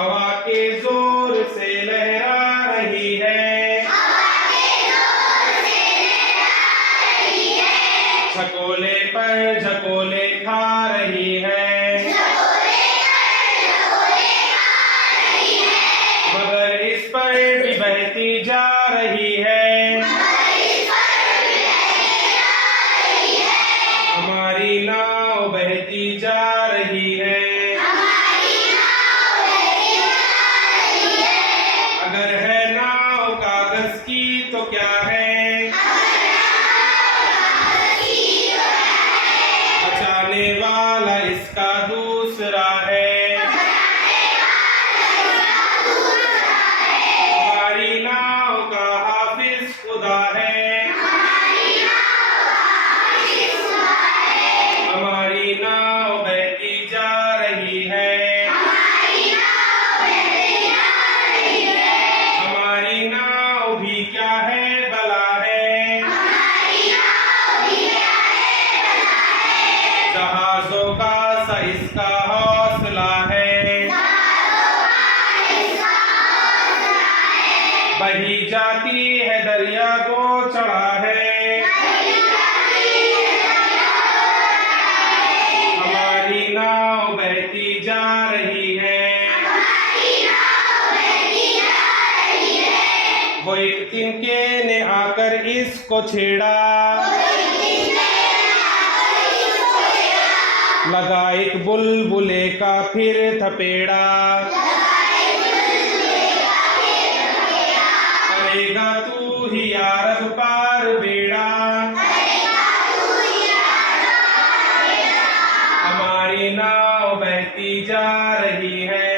हवा के जोर से लहरा रही है, झकोले पर झकोले खा रही है, मगर इस पर भी बहती जा रही है, हमारी नाव बहती जा रही है। अगर है नाव कागज की तो क्या है, बचाने वाला इसका दूसरा है। हमारी नाव का हाफिज खुदा है, हमारी नाव बहती जा रही है, हमारी नाव भी क्या है भला है, जहाजों का सा इसका हौसला है, बही जाती है दरिया को चढ़ा है, हमारी नाव बहती जा रही है। वो एक तिनके ने आकर इसको छेड़ा, लगा एक बुलबुले का फिर थपेड़ा, करेगा तू ही यार पार बेड़ा, हमारी नाव बहती जा रही है।